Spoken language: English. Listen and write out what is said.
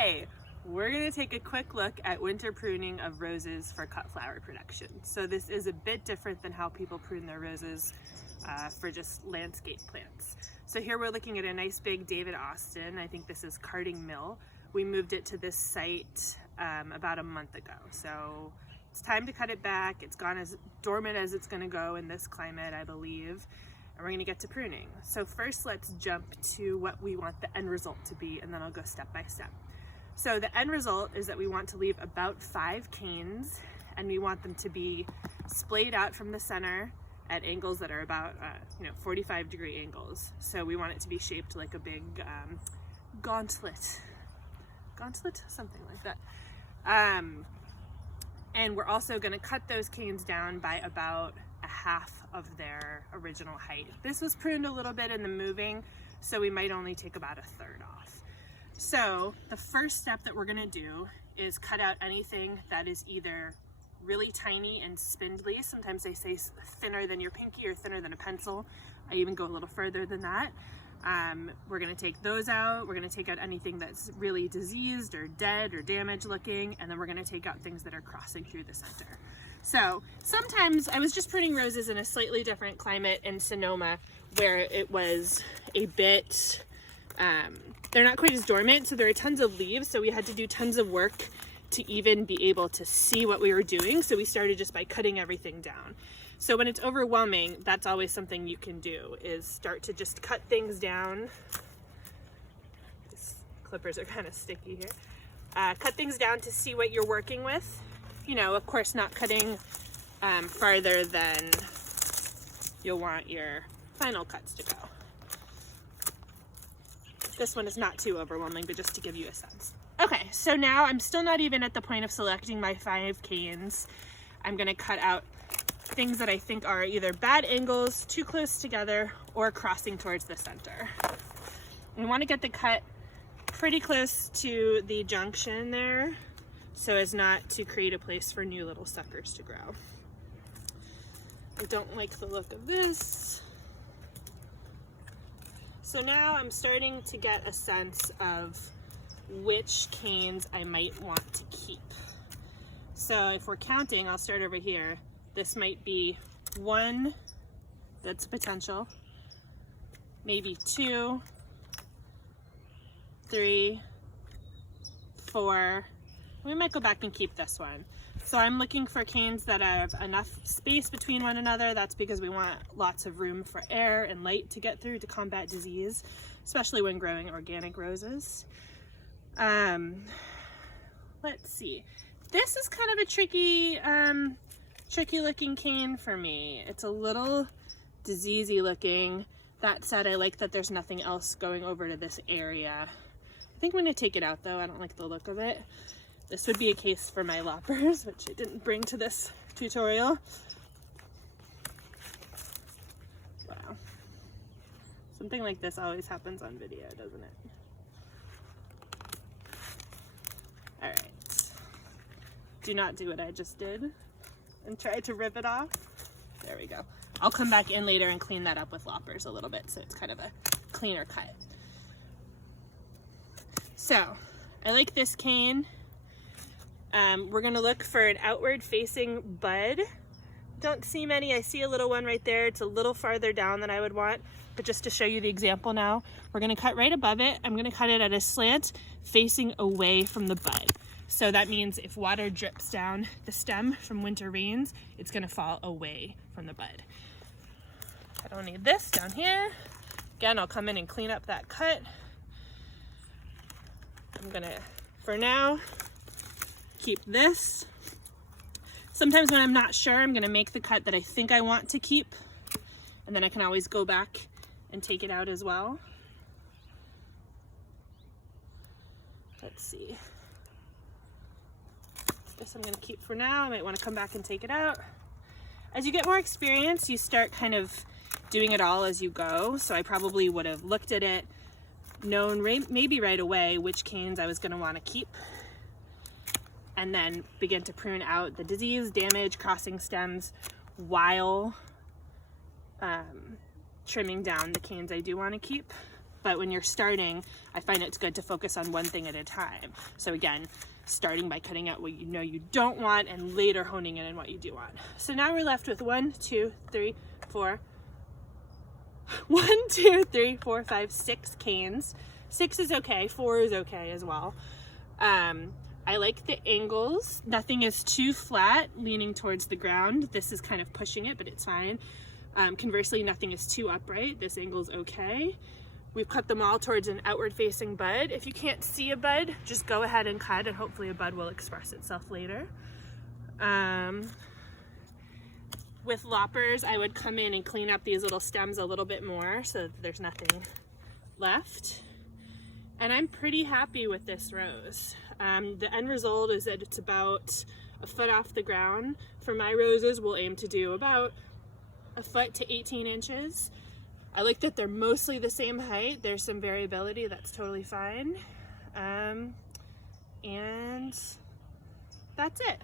Okay, we're going to take a quick look at winter pruning of roses for cut flower production. So this is a bit different than how people prune their roses for just landscape plants. So here we're looking at a nice big David Austin. I think this is Carding Mill. We moved it to this site about a month ago. So it's time to cut it back. It's gone as dormant as it's going to go in this climate, I believe. And we're going to get to pruning. So first let's jump to what we want the end result to be, and then I'll go step by step. So the end result is that we want to leave about 5 canes, and we want them to be splayed out from the center at angles that are about 45-degree angles. So we want it to be shaped like a big gauntlet, something like that. And we're also going to cut those canes down by about a half of their original height. This was pruned a little bit in the moving, so we might only take about a third off. So the first step that we're going to do is cut out anything that is either really tiny and spindly. Sometimes they say thinner than your pinky or thinner than a pencil. I even go a little further than that. We're going to take those out. We're going to take out anything that's really diseased or dead or damaged looking, and then we're going to take out things that are crossing through the center. So sometimes I was just pruning roses in a slightly different climate in Sonoma where it was a bit, they're not quite as dormant, so there are tons of leaves, so we had to do tons of work to even be able to see what we were doing. So we started just by cutting everything down. So when it's overwhelming, that's always something you can do, is start to just cut things down. These clippers are kind of sticky here. Cut things down to see what you're working with. You know, of course, not cutting farther than you'll want your final cuts to go. This one is not too overwhelming, but just to give you a sense. Okay, so now I'm still not even at the point of selecting my 5 canes. I'm gonna cut out things that I think are either bad angles, too close together, or crossing towards the center. We wanna get the cut pretty close to the junction there, so as not to create a place for new little suckers to grow. I don't like the look of this. So now I'm starting to get a sense of which canes I might want to keep. So if we're counting, I'll start over here. This might be 1 that's potential, maybe 2, 3, 4. We might go back and keep this one. So I'm looking for canes that have enough space between one another. That's because we want lots of room for air and light to get through to combat disease, especially when growing organic roses. Let's see. This is kind of a tricky looking cane for me. It's a little diseasey looking. That said, I like that there's nothing else going over to this area. I think I'm gonna take it out though. I don't like the look of it. This would be a case for my loppers, which I didn't bring to this tutorial. Wow. Something like this always happens on video, doesn't it? All right. Do not do what I just did and try to rip it off. There we go. I'll come back in later and clean that up with loppers a little bit, so it's kind of a cleaner cut. So I like this cane. We're gonna look for an outward facing bud. Don't see many. I see a little one right there. It's a little farther down than I would want, but just to show you the example now, we're gonna cut right above it. I'm gonna cut it at a slant facing away from the bud. So that means if water drips down the stem from winter rains, it's gonna fall away from the bud. I don't need this down here. Again, I'll come in and clean up that cut. I'm gonna, for now, keep this. Sometimes when I'm not sure, I'm gonna make the cut that I think I want to keep, and then I can always go back and take it out as well. Let's see. This I'm gonna keep for now. I might wanna come back and take it out. As you get more experience, you start kind of doing it all as you go. So I probably would have looked at it, known maybe right away which canes I was gonna wanna keep, and then begin to prune out the disease, damage, crossing stems while trimming down the canes I do want to keep. But when you're starting, I find it's good to focus on one thing at a time. So again, starting by cutting out what you know you don't want and later honing in on what you do want. So now we're left with 1, 2, 3, 4, 6 canes. 6 is okay, 4 is okay as well. I like the angles. Nothing is too flat, leaning towards the ground. This is kind of pushing it, but it's fine. Conversely, nothing is too upright. This angle is okay. We've cut them all towards an outward facing bud. If you can't see a bud, just go ahead and cut, and hopefully a bud will express itself later. With loppers, I would come in and clean up these little stems a little bit more so that there's nothing left. And I'm pretty happy with this rose. The end result is that it's about a foot off the ground. For my roses, we'll aim to do about a foot to 18 inches. I like that they're mostly the same height. There's some variability, that's totally fine. And that's it.